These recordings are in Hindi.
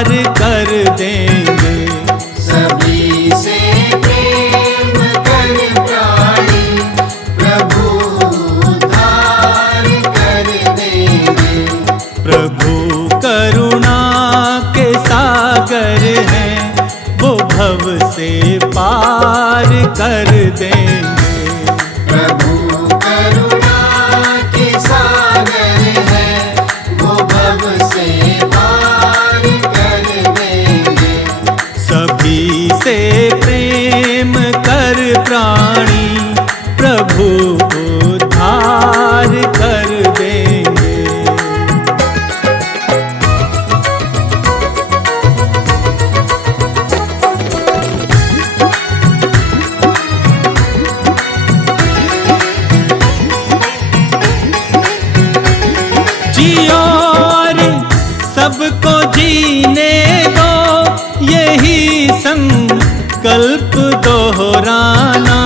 उद्धार कर देंगे। सभी से प्रेम कर प्राणी प्रभु उद्धार कर देंगे। प्रभु करुणा के सागर हैं, वो भव से पार कर देंगे। प्रभु करुणा के सागर है, वो भव से पार कर देंगे। सभी से प्रेम कर प्राणी प्रभु उद्धार कर देंगे। जियो और सबको जीने दो, यही संकल्प दोहराना।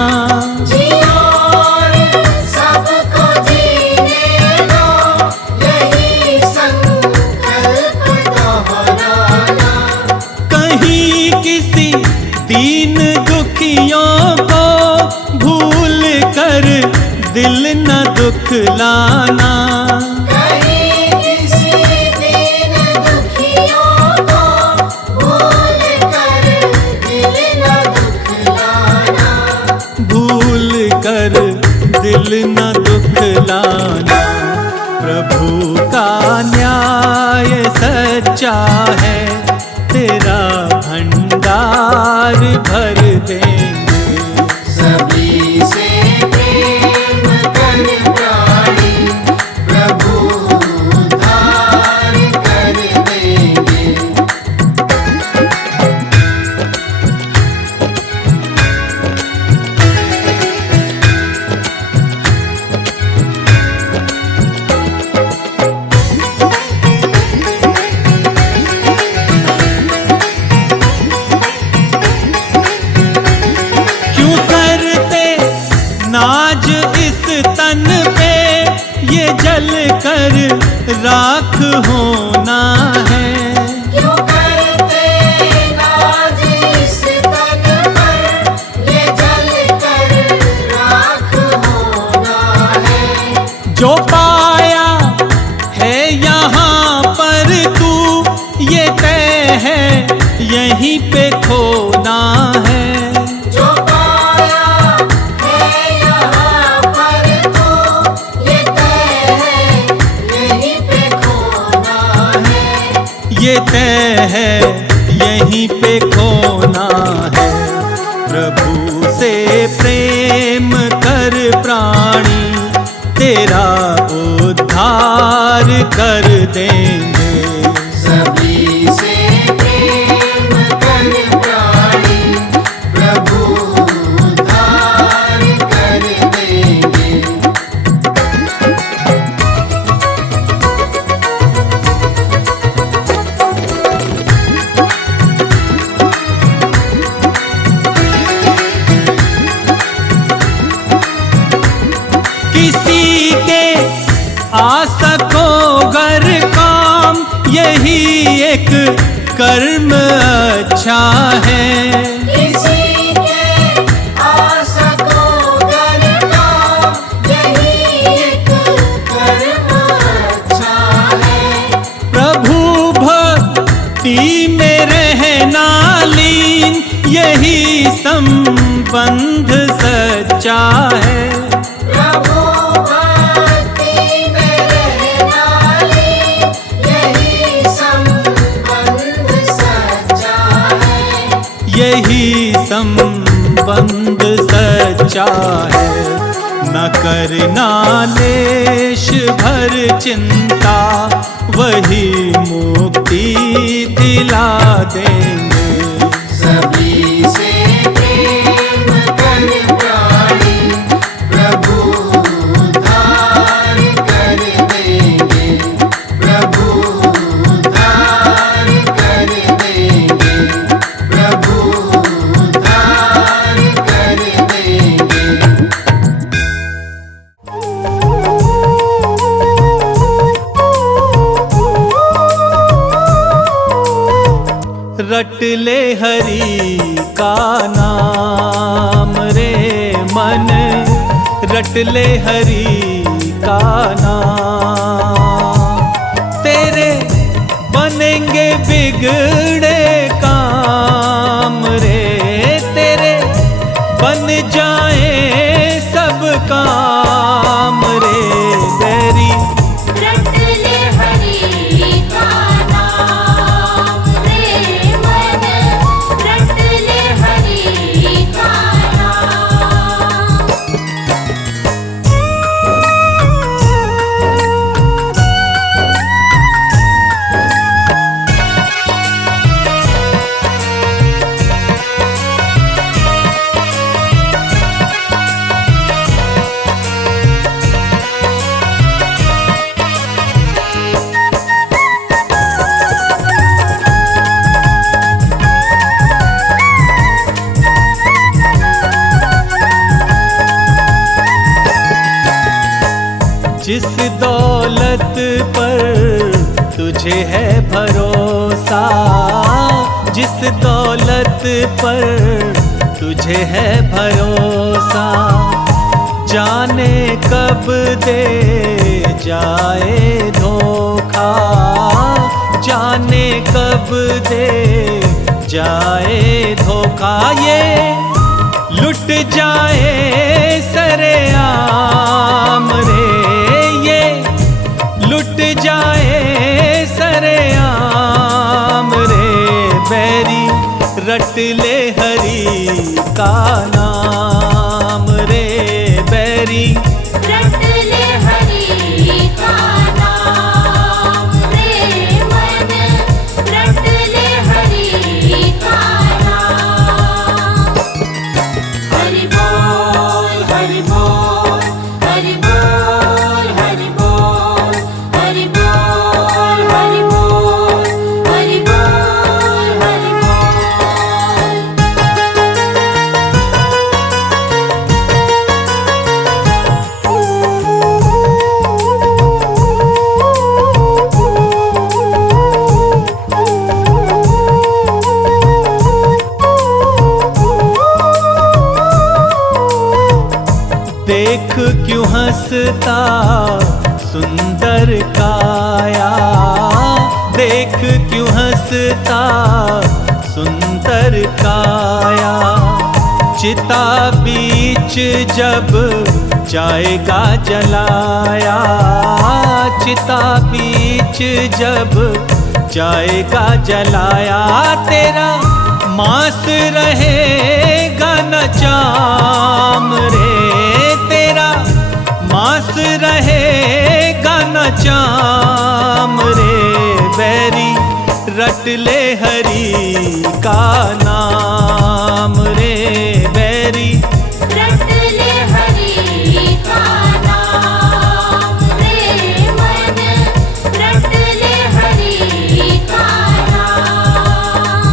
जियो और सबको जीने दो, यही संकल्प दोहराना। कहीं किसी दीन दुखियों को भूल कर दिल न दुखलाना। कहीं किसी दीन दुखियों को भूल कर दिल न दुखलाना। भूल कर दिल न दुखलाना। प्रभु का न्याय सच्चा है, तेरा भंडार भर देंगे। सभी से प्रेम कर प्राणी प्रभु उद्धार कर देंगे। क्यों करते नाज इस तन पे, ये जल कर राख होना है। क्यों करते नाज इस तन पर, ये जल कर राख होना है। जो पाया है यहाँ पर तू, ये तय है यहीं पे खोना है। जो पाया है यहाँ पर तो, ये तय है यहीं पे खोना है। ये तय है यहीं पे खोना है। प्रभु से प्रेम कर प्राणी, तेरा उद्धार कर देंगे। सभी से प्रेम कर प्राणी प्रभु उद्धार कर देंगे। किसी के आ सको घर काम, यही एक कर्म अच्छा है। किसी के आ सको घर का, यही एक कर्म अच्छा है। प्रभु भक्ति में रहना लीन, यही संबंध सच्चा है। प्रभु भक्ति में रहना लीन, यही संबंध सच्चा है। यही संबंध सच्चा है। न करना लेश भर चिंता, वही मुक्ति दिला देंगे। सभी से प्रेम कर प्राणी प्रभु उद्धार कर देंगे। प्रभु उद्धार कर देंगे। प्रभु उद्धार कर देंगे। रट ले हरि का नाम रे मन, रट ले हरि का नाम। तेरे बनेंगे बिगड़े काम रे, तेरे बन जाए सब काम रे बैरी। रट ले हरि का नाम रे मन, रट ले हरि का नाम। जिस दौलत पर तुझे है भरोसा, जिस दौलत पर तुझे है भरोसा, जाने कब दे जाए धोखा, जाने कब दे जाए धोखा। ये लुट जाए सरेआम रे, ये लुट जाए सरेआम रे बैरी। रट ले हरि का नाम रे बैरी। रट ले हरि का नाम रे मन, रट ले हरि का नाम। हरि बोल हरि बोल, हरि बोल हरि बोल, हरि बोल हरि बोल, हरि बोल हरि बोल। देख क्यों हंसता सुंदर काया, देख क्यों हंसता सुंदर काया। चिता बीच जब जाएगा जलाया, चिता बीच जब जाएगा जलाया। तेरा मांस रहेगा न चाम रे, तेरा मांस रहेगा न चाम रे बैरी। रट ले हरि का नाम रे बैरी। रट ले हरि का नाम रे मन, रट ले हरि का नाम।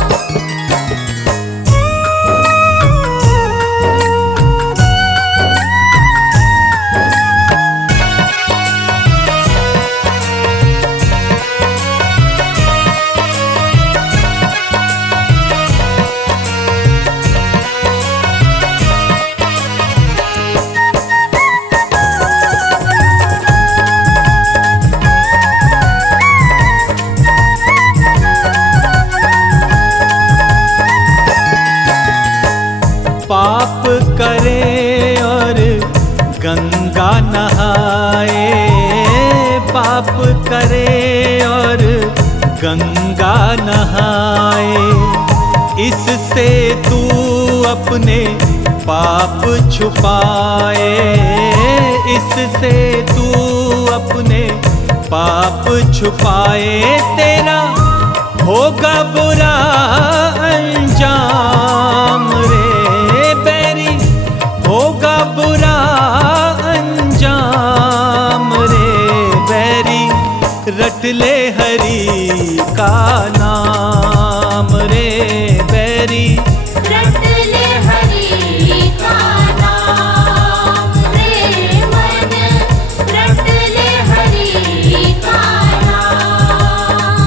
पाप करे और गंगा नहाए, पाप करे और गंगा नहाए। इससे तू अपने पाप छुपाए, इससे तू अपने पाप छुपाए। तेरा होगा बुरा अंजाम रे बैरी, होगा बुरा अंजाम रे बैरी। रट ले हरि का नाम रे बैरी। रट ले हरि का नाम रे मन, रट ले हरि का नाम।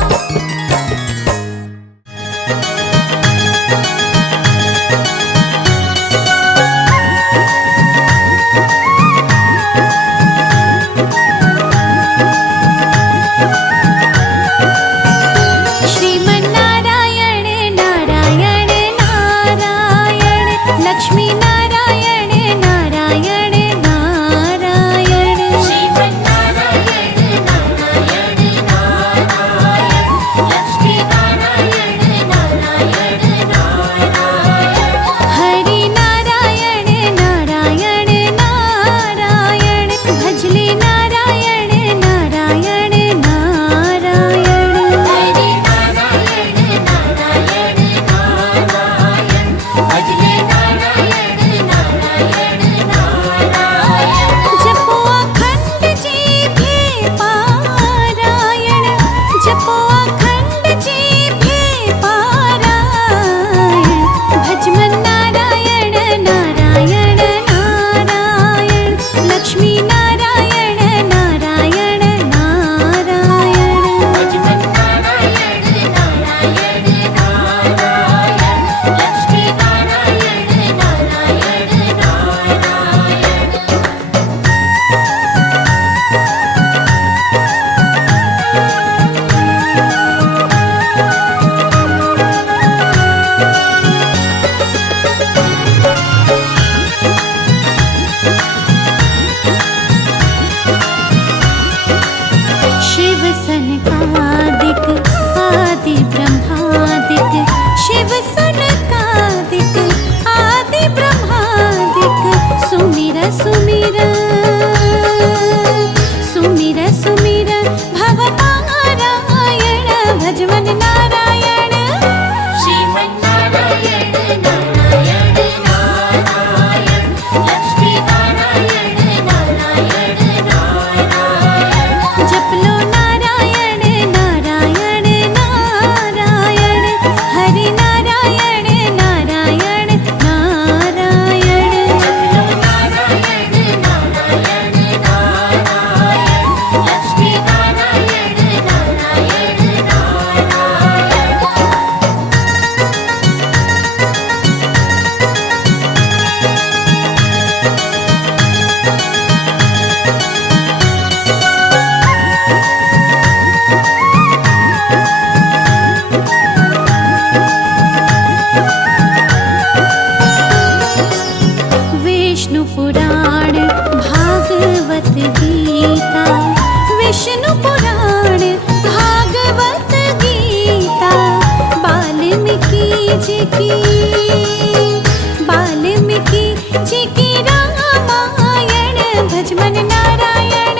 वाल्मीकि जी की रामायण भज मन नारायण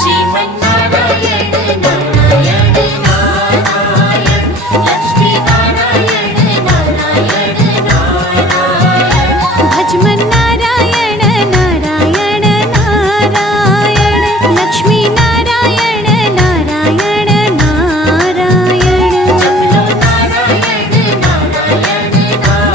श्रीमन्नारायण नारायण नारायण लक्ष्मी नारायण नारायण नारायण भज मन नारायण नारायण नारायण लक्ष्मी नारायण नारायण नारायण जप लो नारायण नारायण नारायण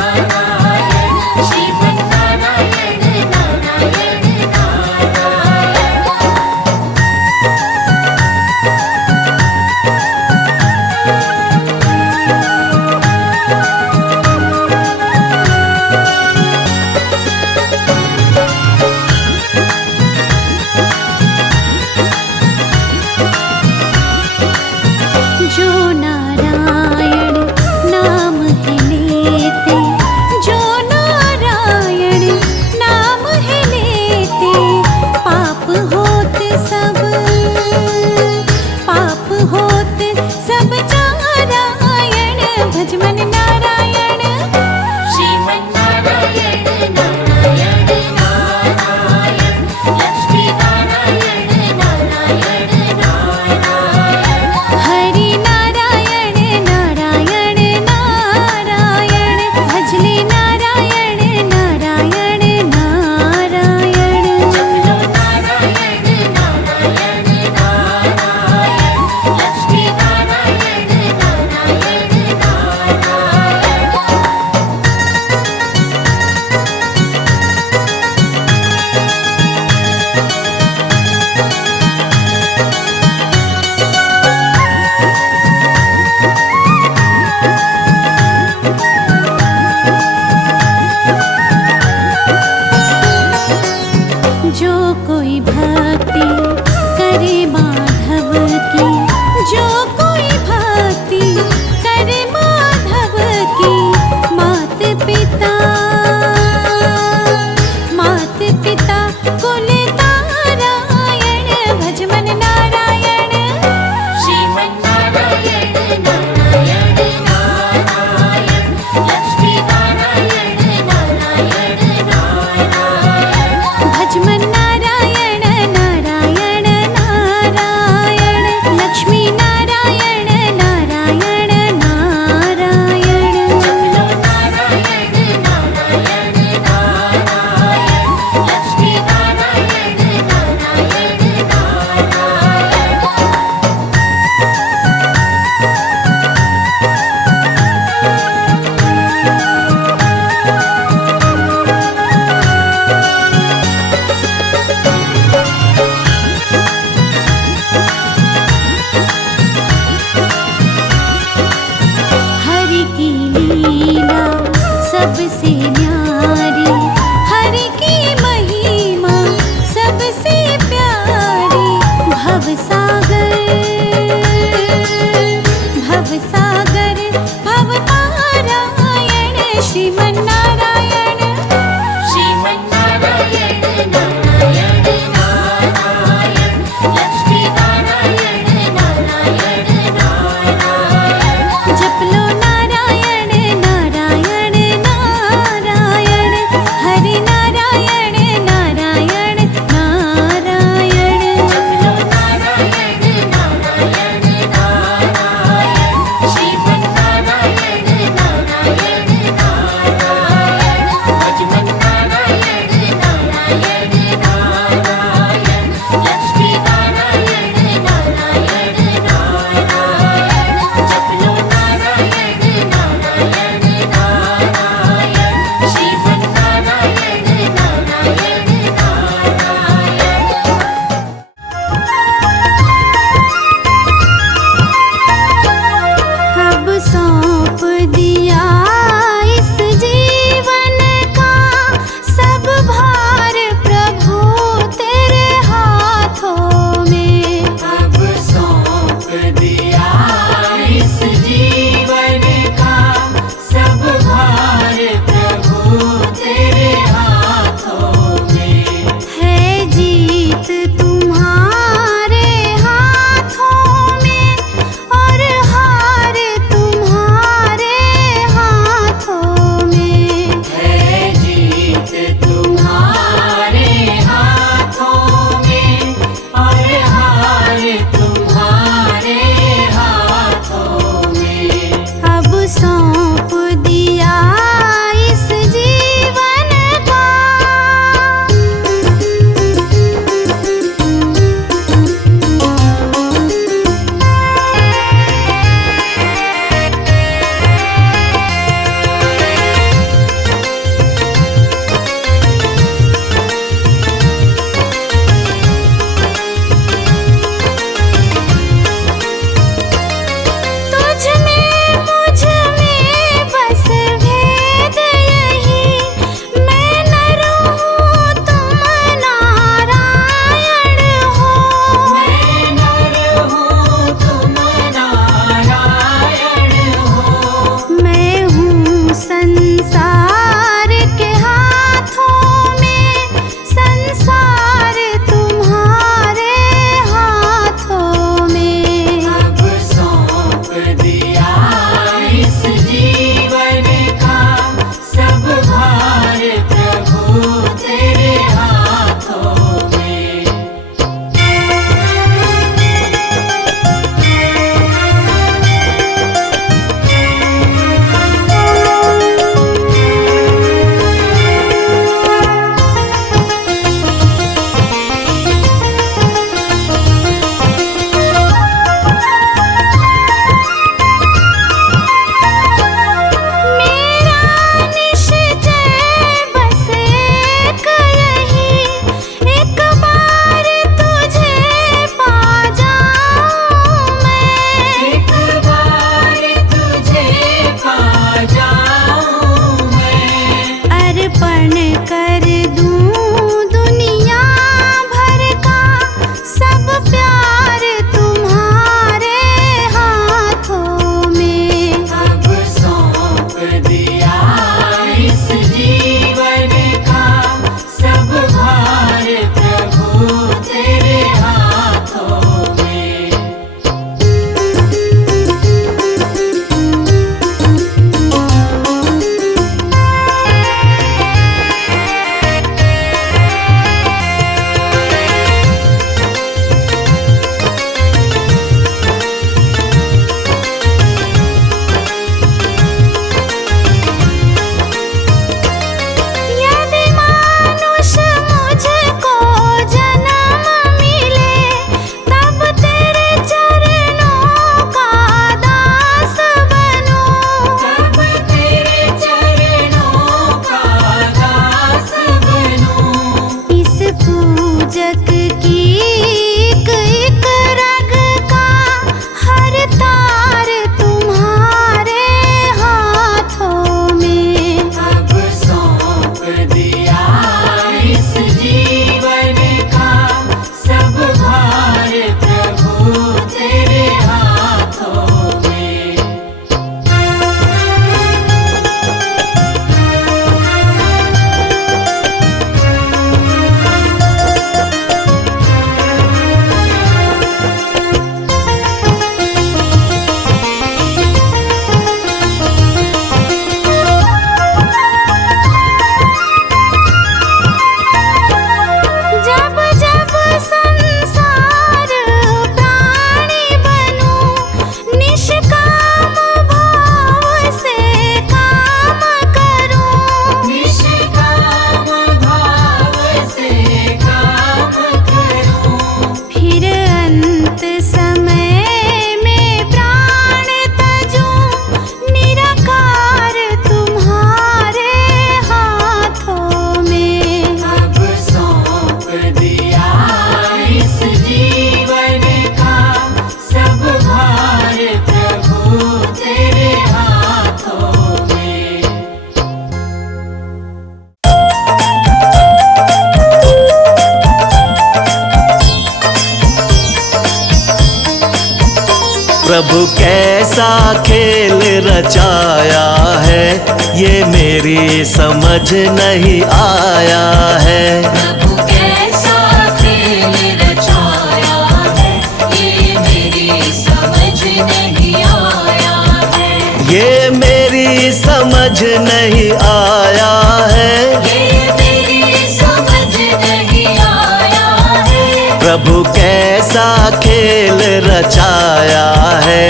प्रभु कैसा खेल रचाया है, ये मेरी समझ नहीं आया है। प्रभु कैसा खेल रचाया है, ये मेरी समझ नहीं आया है। ये मेरी समझ नहीं आया है, ये मेरी समझ नहीं आया है। प्रभु कैसा खेल रचाया है,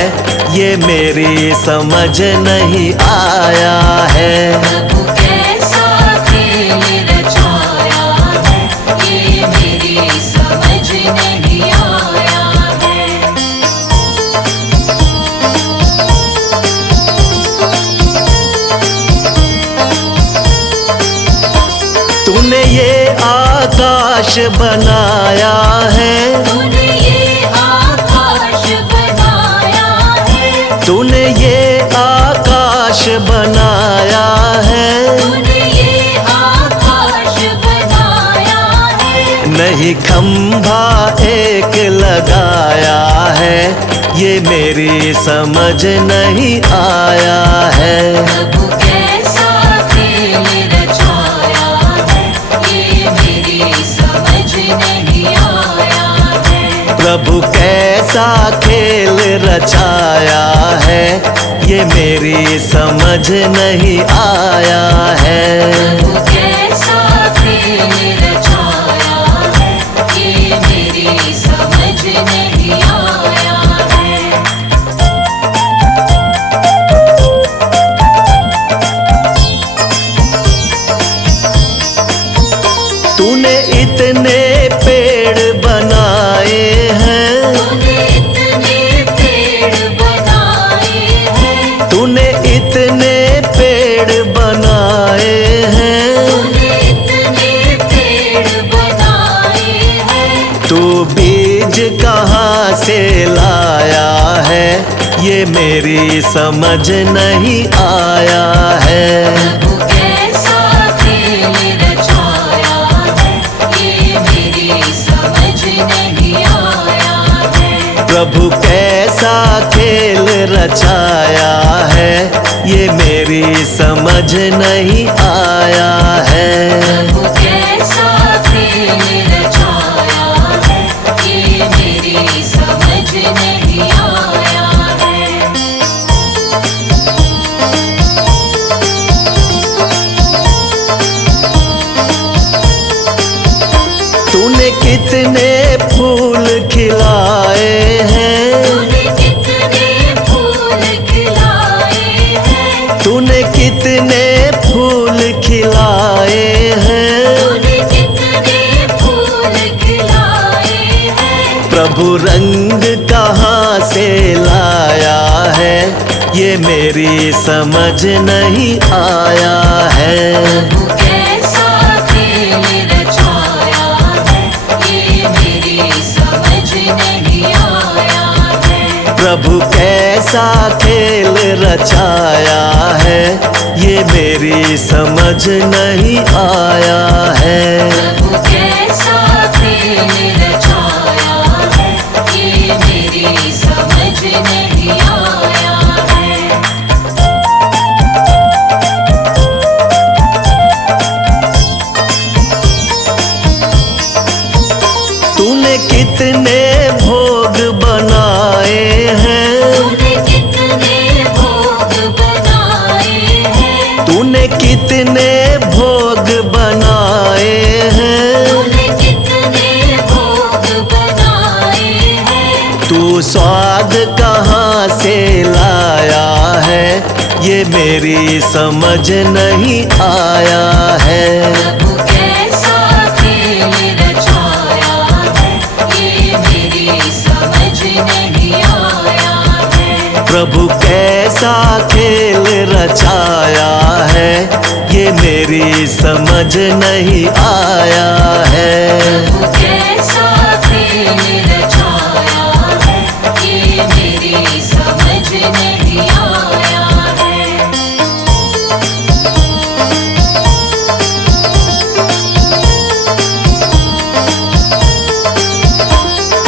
ये मेरी समझ नहीं आया है। प्रभु कैसा खेल रचाया है, ये मेरी समझ नहीं आया है। तूने ये आकाश बनाया है, तूने ये आकाश बनाया है। तूने ये आकाश बनाया है। तूने ये आकाश बनाया है। नहीं खंभा एक लगाया है, ये मेरी समझ नहीं आया है। प्रभु कैसा खेल रचाया है, ये मेरी समझ नहीं आया है। प्रभु कैसा खेल रचाया है, ये मेरी समझ नहीं आया है। प्रभु कैसा खेल रचाया है, ये मेरी समझ नहीं आया है। तूने इतने पेड़ बनाए हैं, तूने इतने पेड़ बनाए हैं। तूने इतने पेड़ बनाए हैं। तूने इतने पेड़ बनाए हैं। तू बीज कहाँ से लाया है, ये मेरी समझ नहीं आया है। प्रभु कैसा खेल रचाया है, ये मेरी समझ नहीं आया है। प्रभु कैसा खेल रचाया है, ये मेरी समझ नहीं आया है। प्रभु कैसा खेल रचाया है, ये मेरी समझ नहीं आया है। तूने कितने फूल खिलाए हैं, तूने कितने फूल खिलाए हैं। तूने कितने फूल खिलाए हैं। तूने कितने फूल खिलाए हैं। प्रभु रंग कहाँ से लाया है, ये मेरी समझ नहीं आया है। प्रभु कैसा खेल रचाया है, ये मेरी समझ नहीं आया है। प्रभु कैसा खेल रचाया है, ये मेरी समझ नहीं आया है। प्रभु कैसा खेल रचाया है, ये मेरी समझ नहीं आया है। तूने कितने भोग बनाए हैं, तूने कितने भोग बनाए हैं। तूने कितने भोग बनाए हैं। तूने कितने भोग बनाए हैं। तू स्वाद कहाँ से लाया है, ये मेरी समझ नहीं आया है। प्रभु कैसा खेल रचाया है, ये मेरी समझ नहीं आया है। प्रभु कैसा खेल रचाया है, ये मेरी समझ नहीं आया है। प्रभु कैसा खेल रचाया है, ये मेरी समझ नहीं आया है।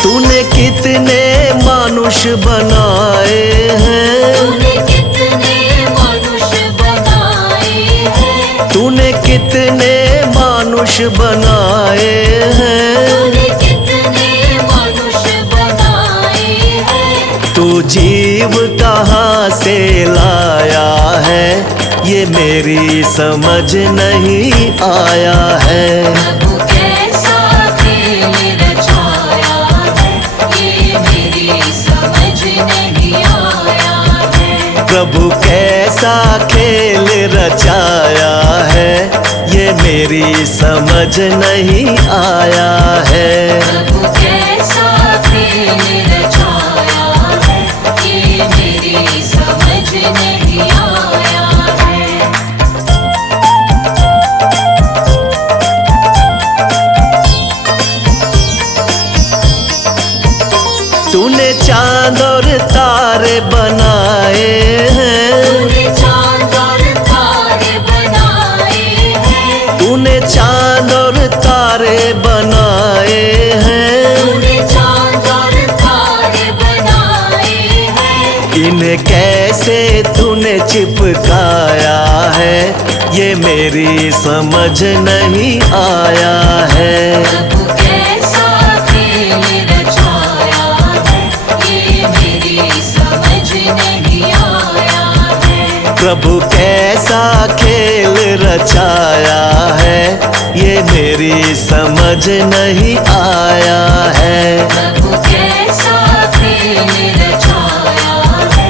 तूने कितने मानुष बनाए मनुष्य बनाए हैं, तूने कितने मनुष्य बनाए हैं। तू जीव कहाँ से लाया है, ये मेरी समझ नहीं आया है। प्रभु कैसा खेल रचाया है, ये मेरी समझ नहीं आया है। प्रभु कैसा खेल रचाया है, ये मेरी समझ नहीं आया है। प्रभु कैसा खेल रचाया है, ये मेरी समझ नहीं आया है। तूने चांद और तारे बनाए हैं, तूने चाँद और तारे बनाए हैं। तूने चांद और तारे बनाए हैं, तूने चाँद और तारे बनाए हैं। इन्हें कैसे तूने चिपकाया है, ये मेरी समझ नहीं आया है। प्रभु कैसा खेल रचाया है, ये मेरी समझ नहीं आया है। प्रभु कैसा खेल रचाया है, ये मेरी समझ नहीं आया है। प्रभु कैसा खेल रचाया है,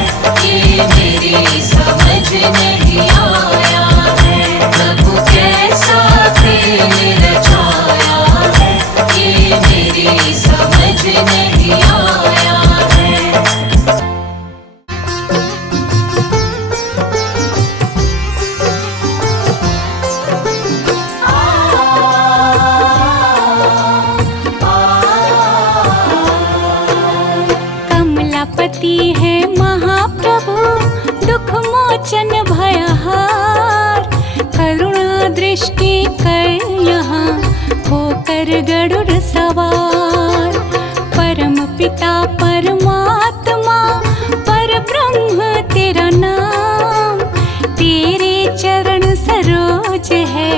ये मेरी समझ नहीं आया है। प्रभु कैसा खेल रचाया है, ये मेरी समझ नहीं आया है। कमलापति है महाप्रभु, दुख मोचन भयहार। करुणा दृष्टि कर यहाँ होकर गरुड़ सवार। परम पिता परमात्मा पर ब्रह्म तेरा नाम। तेरे चरण सरोज है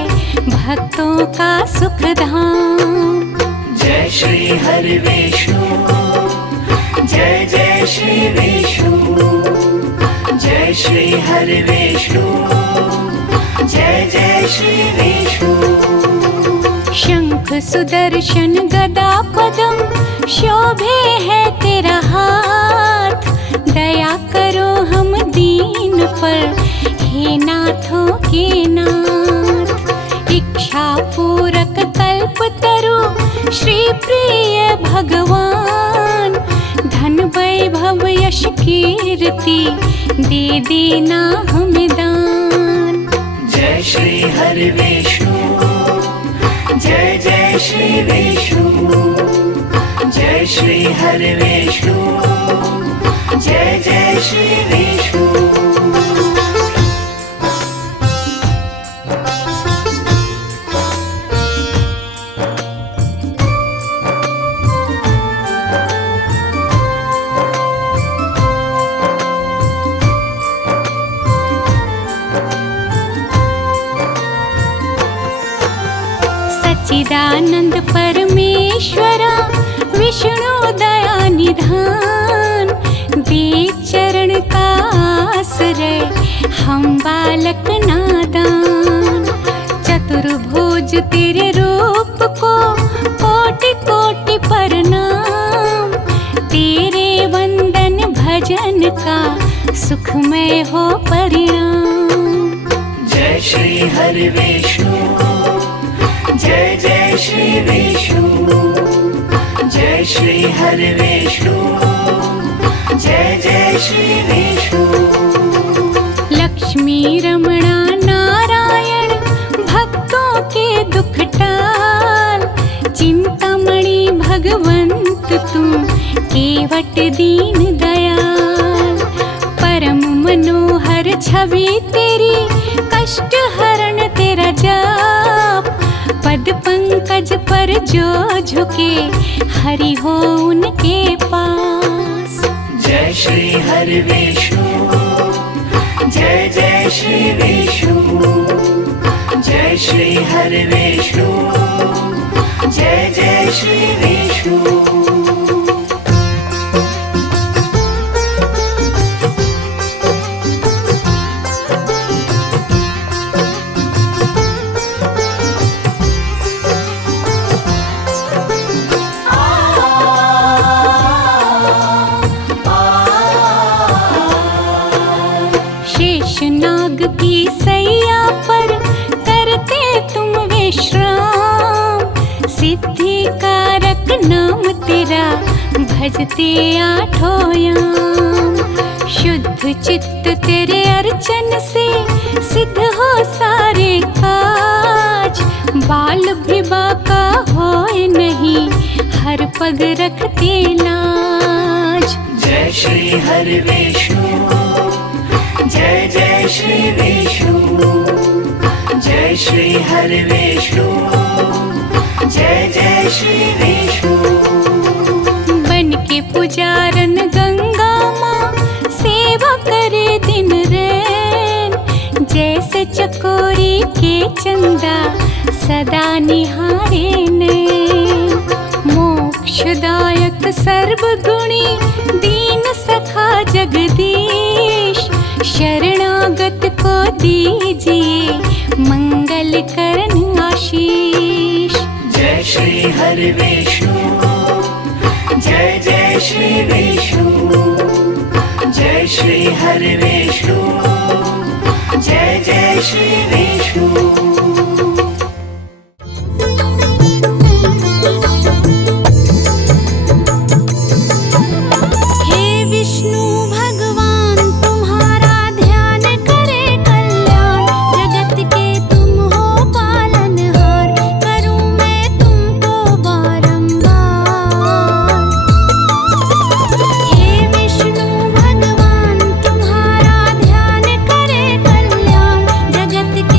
भक्तों का सुख धाम। जय श्री हरि विष्णु, जय जय श्री विष्णु, जय श्री हरि विष्णु, जय जय श्री विष्णु। शंख सुदर्शन गदा पदम शोभे है तेरा हाथ। दया करो हम दीन पर हे नाथों के नाथ। इच्छा पूरक कल्प तरु श्री प्रिय भगवान। धन वैभव यश कीर्ति दे देना हमें दान। जय श्री हरि विष्णु, जय जय श्री विष्णु, जय श्री हरि विष्णु, जय जय श्री विष्णु। सच्चिदानंद परमेश्वरा विष्णु दया निधान। दे चरण का आश्रय हम बालक नादान। चतुर्भुज तेरे रूप को कोटि कोटि प्रणाम। तेरे वंदन भजन का सुखमय हो परिणाम। जय श्री हरि विष्णु, जय जय श्री विष्णु, जय श्री हरि विष्णु, जय जय श्री विष्णु। लक्ष्मी रमणा नारायण भक्तों के दुख टाल। चिंतामणि भगवंत तुम केवट दीन दयाल। परम मनोहर छवि तेरी कष्ट हरण तेरा जाप। पद पंकज पर जो झुके हरि हो उनके पास। जय श्री हरि विष्णु, जय जय श्री विष्णु, जय जय श्री हरि विष्णु, जय जय श्री विष्णु। शेषनाग की सैया पर करते तुम विश्राम, सिद्धि कारक नाम तेरा भजते आठों याम। शुद्ध चित्त तेरे अर्चन से सिद्ध हो सारे काज, बाल भी बाका होए नहीं हर पग रखते लाज। जय श्री हरि विष्णु, जय जय श्री विष्णु, जय श्री हरि विष्णु, जय जय श्री विष्णु। बन के पुजारन गंगा माँ सेवा करे दिन रैन, जैसे चकोरी के चंदा सदा निहारे नैन। मोक्षदायक सर्वगुणी दीन सखा जगदीश, शरणागत को दीजिए मंगल करन आशीष। जय श्री हरि विष्णु, जय जय श्री विष्णु, जय श्री हरि विष्णु, जय जय श्री विष्णु। जगत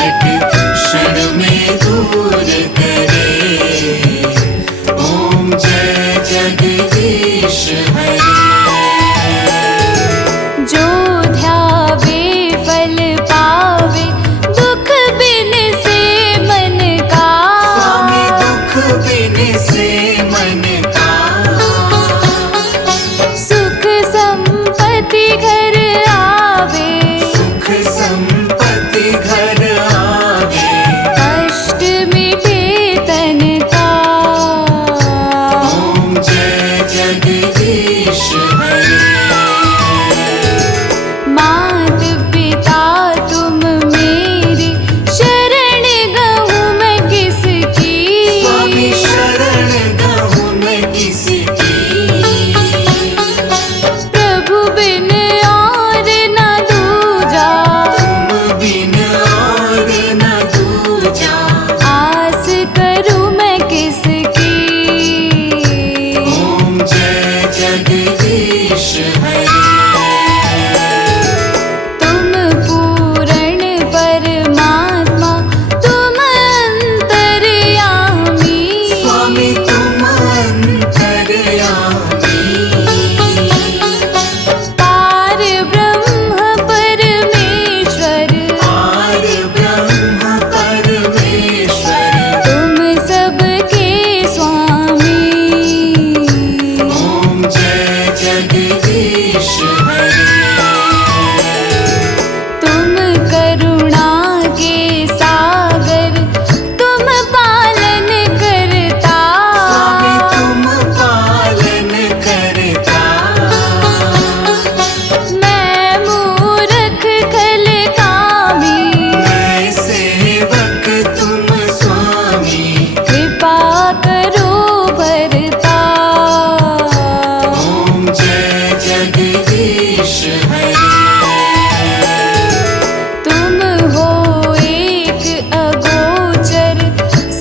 संकट क्षण में दूर करे। ओम जय जगदीश हरे। जो ध्यावे फल पावे दुख बिन से मन का। स्वामी दुख बिन से मन का। सुख संपत्ति घर आवे। सुख संपत्ति घर आवे। कष्ट मिटे तन का। ओम जय जगदीश हरे। मात पिता तुम मेरे शरण गहूँ मैं किसकी। स्वामी शरण गहूँ मैं किसकी। प्रभु बिन और न दूजा। तुम बिन और न दूजा। आस करूँ मैं किसकी। ओम जय जगदीश हरे। तुम पूर्ण परमात्मा तुम अंतर्यामी। स्वामी तुम अंतर्यामी। पार ब्रह्म परमेश्वर। पार ब्रह्म परमेश्वर। तुम सबके स्वामी। ओम जय जगदीश हरे। तुम करुणा के सागर तुम पालन करता। स्वामी तुम पालन करता। मैं मूर्ख खल कामी। मैं सेवक तुम स्वामी। कृपा करो भरता। ओम जय जगदीश हरे। तुम हो एक अगोचर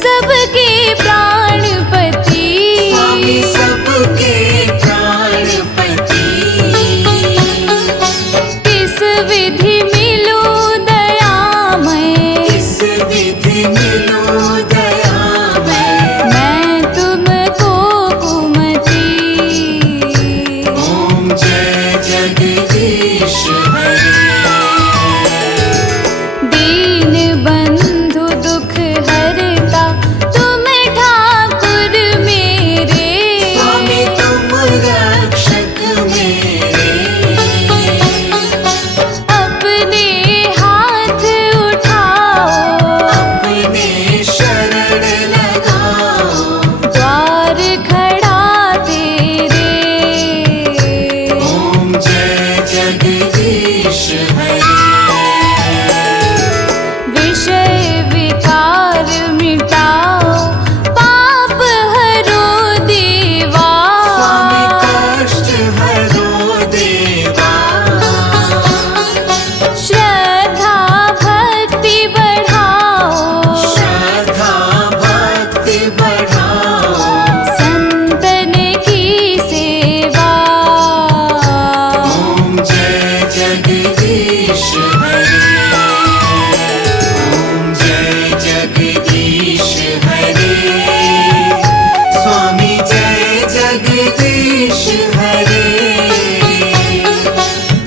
सबके प्राणपति। स्वामी सबके प्राणपति। किस विधि मिलो दयामय। इस विधि मिलो दयामय। मैं तुमको कुमति। ओम जय जगदीश हरे। दीन बंधु दुख हरता तुम ठाकुर मेरे। स्वामी तुम रक्षक मेरे। अपने हाथ उठाओ। अपने शरण लगाओ। द्वार खड़ा तेरे। ओम जय जगदीश हरे। विषय विकार मिटाओ पाप हरो देवा। स्वामी कष्ट हरो देवा। श्रद्धा भक्ति बढ़ाओ। श्रद्धा भक्ति बढ़ाओ। संतन की सेवा। ओम जय जगदीश हरे। ओम जय जगदीश हरे। स्वामी जय जगदीश हरे।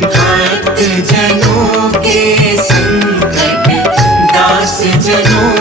भक्त जनों के संकट दास जनों